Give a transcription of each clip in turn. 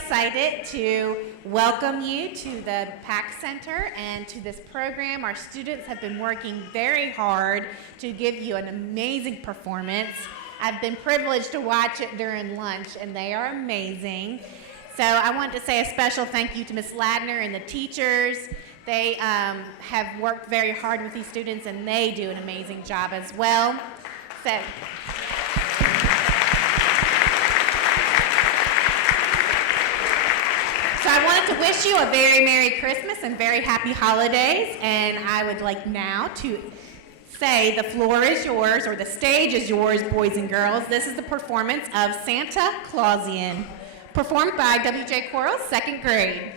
excited to welcome you to the PAC Center and to this program. Our students have been working very hard to give you an amazing performance. I've been privileged to watch it during lunch, and they are amazing. So I want to say a special thank you to Ms. Ladner and the teachers. They have worked very hard with these students, and they do an amazing job as well. So I wanted to wish you a very Merry Christmas and very happy holidays, and I would like now to say the floor is yours, or the stage is yours, boys and girls. This is the performance of Santaclausian, performed by W.J. Quarles, 2nd grade.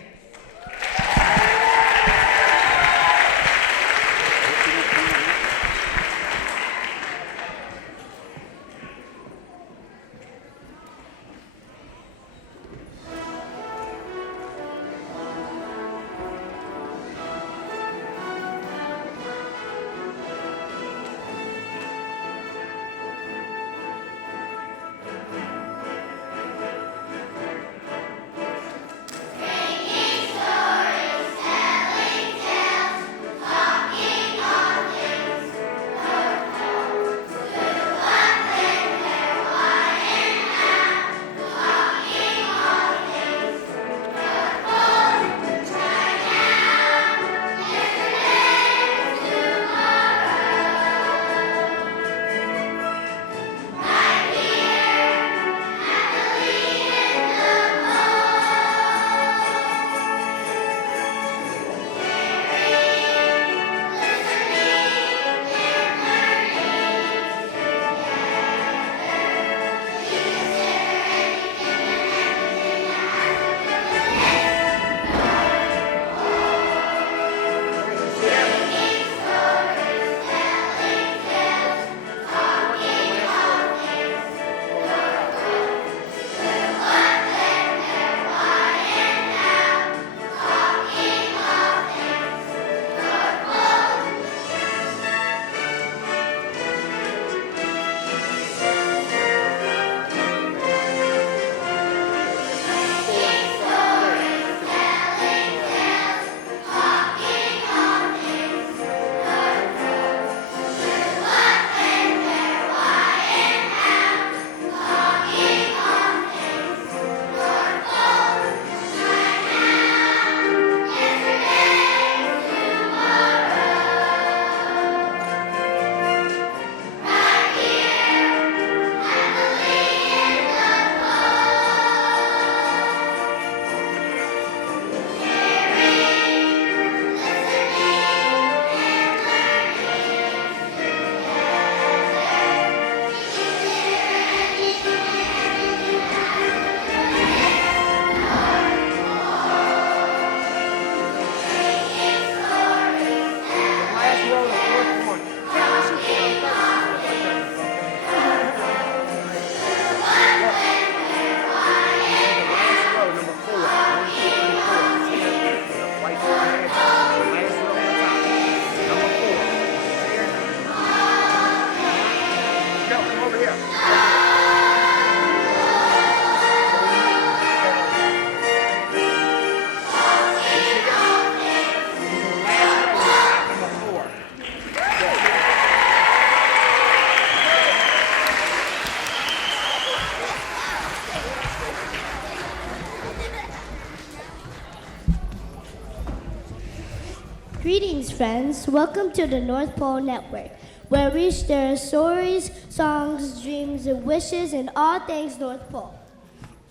Greetings, friends. Welcome to the North Pole Network, where we share stories, songs, dreams, and wishes, and all things North Pole.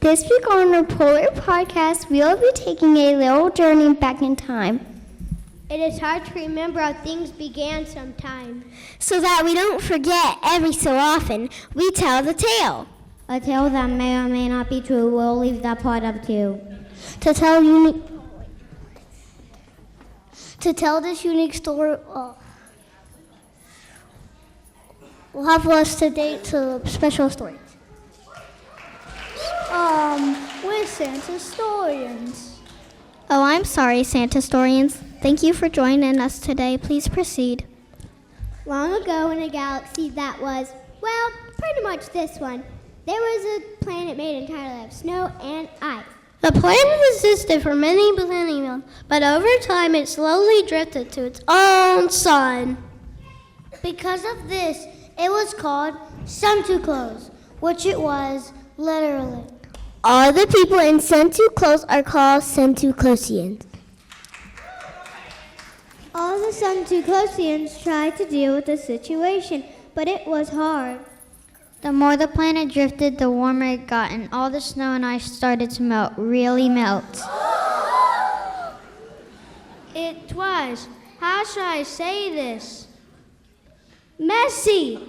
This week on the Polar Podcast, we'll be taking a little journey back in time. It is hard to remember how things began sometime. So that we don't forget every so often, we tell the tale. A tale that may or may not be true. We'll leave that part up to you. To tell this unique story, we'll have us today to special stories. We're Santaclausians. Oh, I'm sorry, Santaclausians. Thank you for joining us today. Please proceed. Long ago in a galaxy that was, well, pretty much this one, there was a planet made entirely of snow and ice. The planet existed for many millennia, but over time it slowly drifted to its own sun. Because of this, it was called Santaclaus, which it was literally. All the people in Santaclaus are called Santaclausians. All the Santaclausians tried to deal with the situation, but it was hard. The more the planet drifted, the warmer it got, and all the snow and ice started to melt, really melt. It was, how shall I say this? Messy.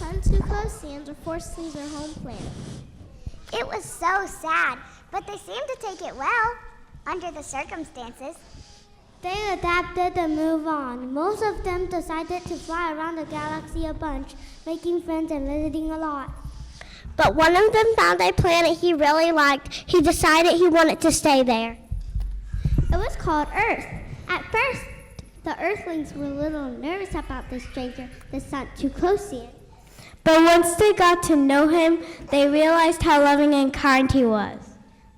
Santaclausians were forced to leave their home planet. It was so sad, but they seemed to take it well, under the circumstances. They adapted and moved on. Most of them decided to fly around the galaxy a bunch, making friends and visiting a lot. But one of them found a planet he really liked. He decided he wanted to stay there. It was called Earth. At first, the Earthlings were a little nervous about the stranger, the Santaclausian. But once they got to know him, they realized how loving and kind he was.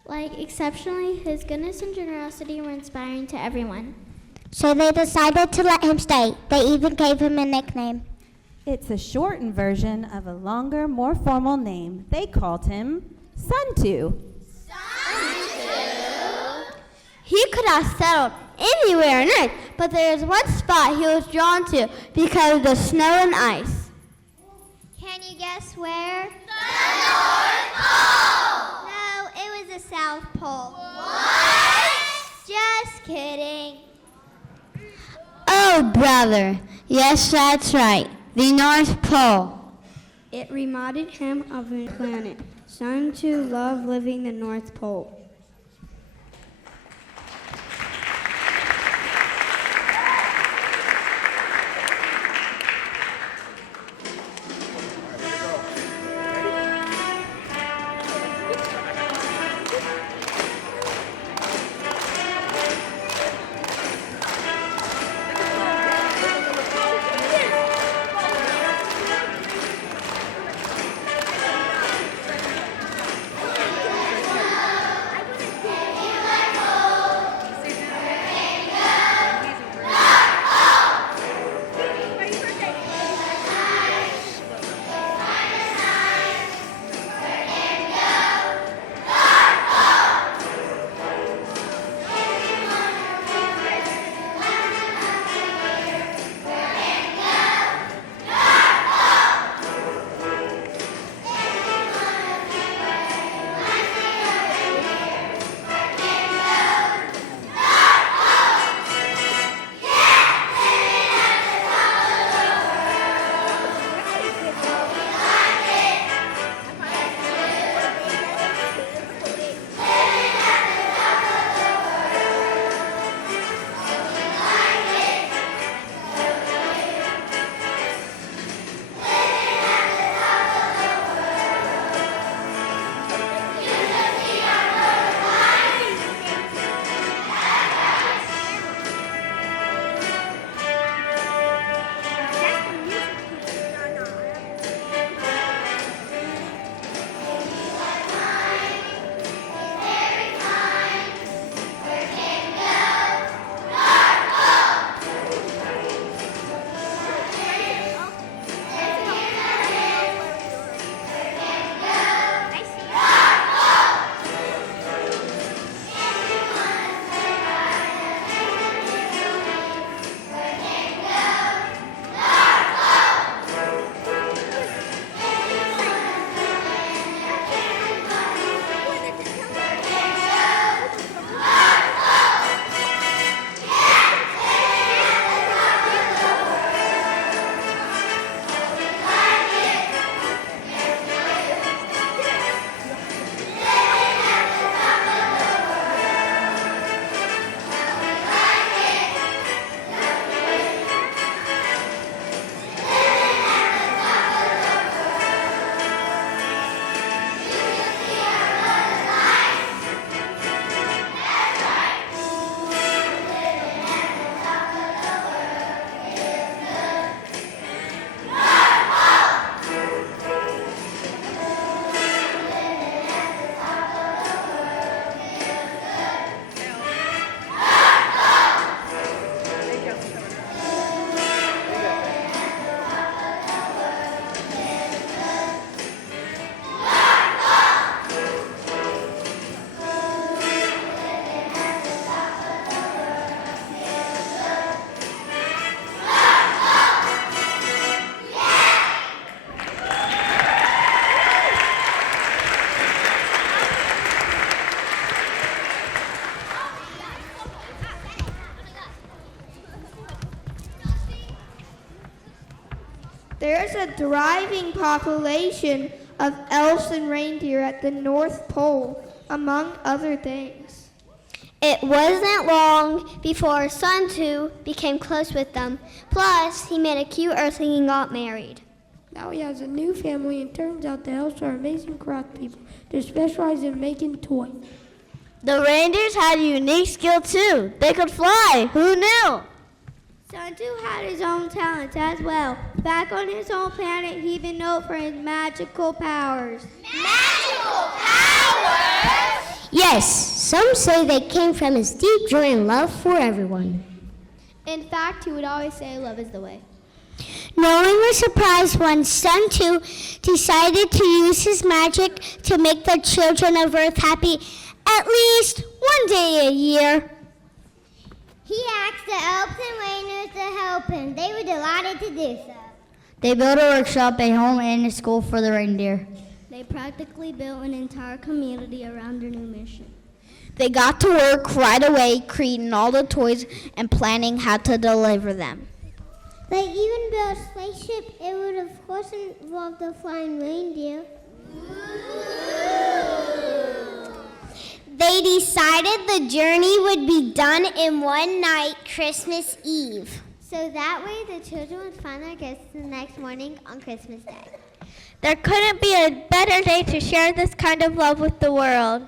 Like, exceptionally, his goodness and generosity were inspiring to everyone. So they decided to let him stay. They even gave him a nickname. It's a shortened version of a longer, more formal name. They called him Santu. He could have settled anywhere on Earth, but there is one spot he was drawn to because of the snow and ice. Can you guess where? The North Pole! No, South Pole. What? Just kidding. Oh, brother. Yes, that's right. The North Pole. It reminded him of a planet. Some too love living the North Pole. There's a thriving population of elves and reindeer at the North Pole, among other things. It wasn't long before Santu became close with them. Plus, he met a cute earthling and got married. Now he has a new family, and turns out the elves are amazing craft people. They specialize in making toys. The reindeers had a unique skill too. They could fly. Who knew? Santu had his own talents as well. Back on his home planet, he even known for his magical powers. Magical powers? Yes, some say they came from his deep joy and love for everyone. In fact, he would always say love is the way. No one was surprised when Santu decided to use his magic to make the children of Earth happy at least one day a year. He asked the elves and reindeers to help him. They were delighted to do so. They built a workshop, a home, and a school for the reindeer. They practically built an entire community around their new mission. They got to work right away, creating all the toys and planning how to deliver them. They even built a spaceship. It would, of course, involve the flying reindeer. They decided the journey would be done in one night, Christmas Eve. So that way the children would find their gifts the next morning on Christmas Day. There couldn't be a better day to share this kind of love with the world.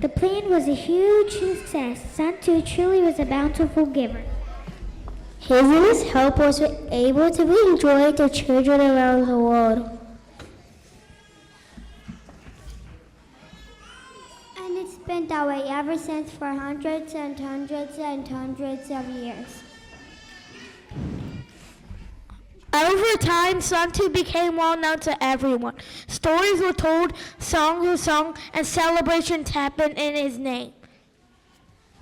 The plan was a huge success. Santa truly was a bountiful giver. His and his help was able to be enjoyed to children around the world. And it's been that way ever since for hundreds and hundreds and hundreds of years. Over time, Santa became well known to everyone. Stories were told, songs were sung, and celebrations happened in his name.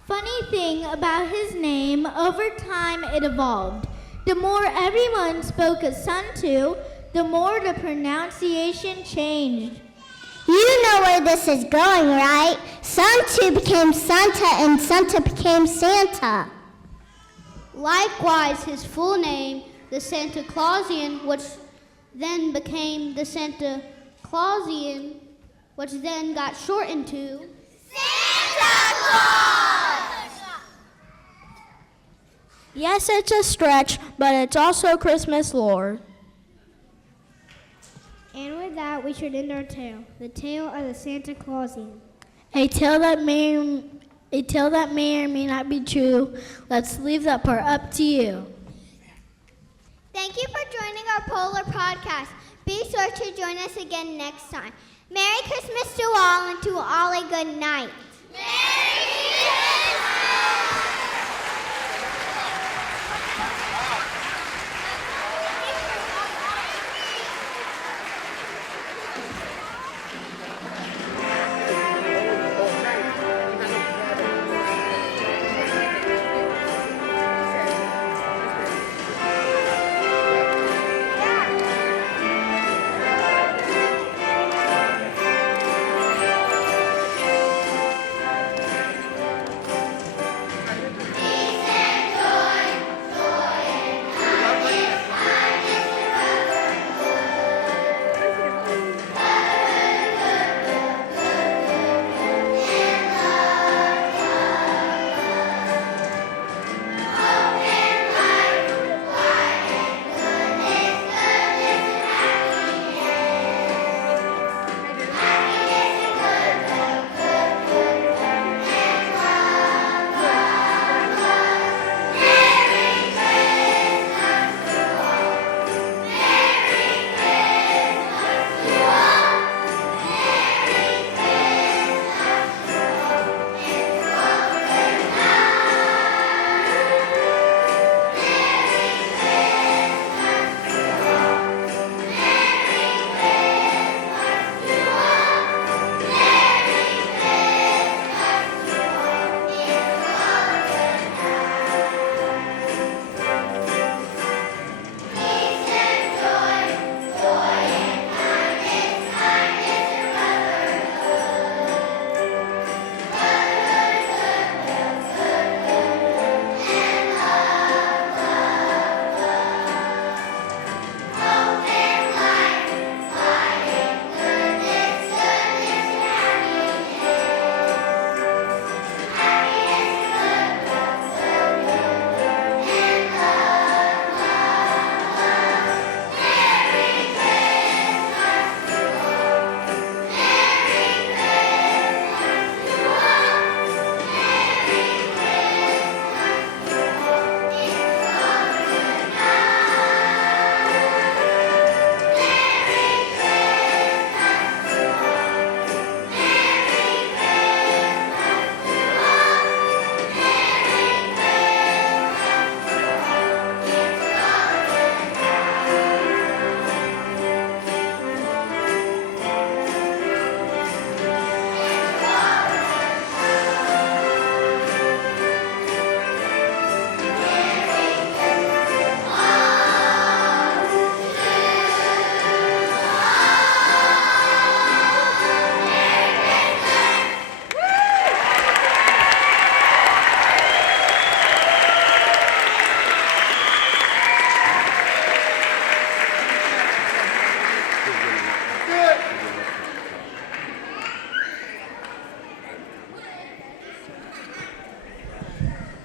Funny thing about his name, over time it evolved. The more everyone spoke of Santa, the more the pronunciation changed. You know where this is going, right? Santa became Santa and Santa became Santa. Likewise, his full name, the Santaclausian, which then became the Santaclausian, which then got shortened to Santa Claus! Yes, it's a stretch, but it's also Christmas lore. And with that, we should end our tale, the tale of the Santaclausian. A tale that may or may not be true. Let's leave that part up to you. Thank you for joining our Polar podcast. Be sure to join us again next time. Merry Christmas to all and to all a good night. Merry Christmas!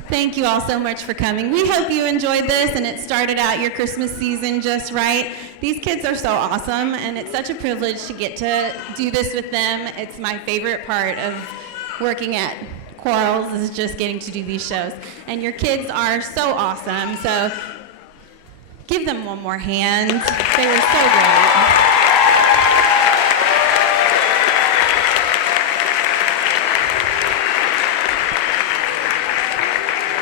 Thank you all so much for coming. We hope you enjoyed this and it started out your Christmas season just right. These kids are so awesome and it's such a privilege to get to do this with them. It's my favorite part of working at Quarles is just getting to do these shows. And your kids are so awesome, so give them one more hand. They were so great.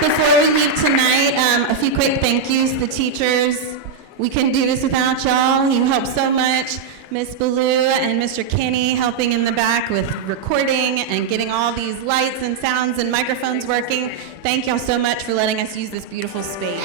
Before we leave tonight, a few quick thank yous to the teachers. We couldn't do this without y'all. You helped so much. Miss Ballou and Mr. Kinney helping in the back with recording and getting all these lights and sounds and microphones working. Thank y'all so much for letting us use this beautiful space.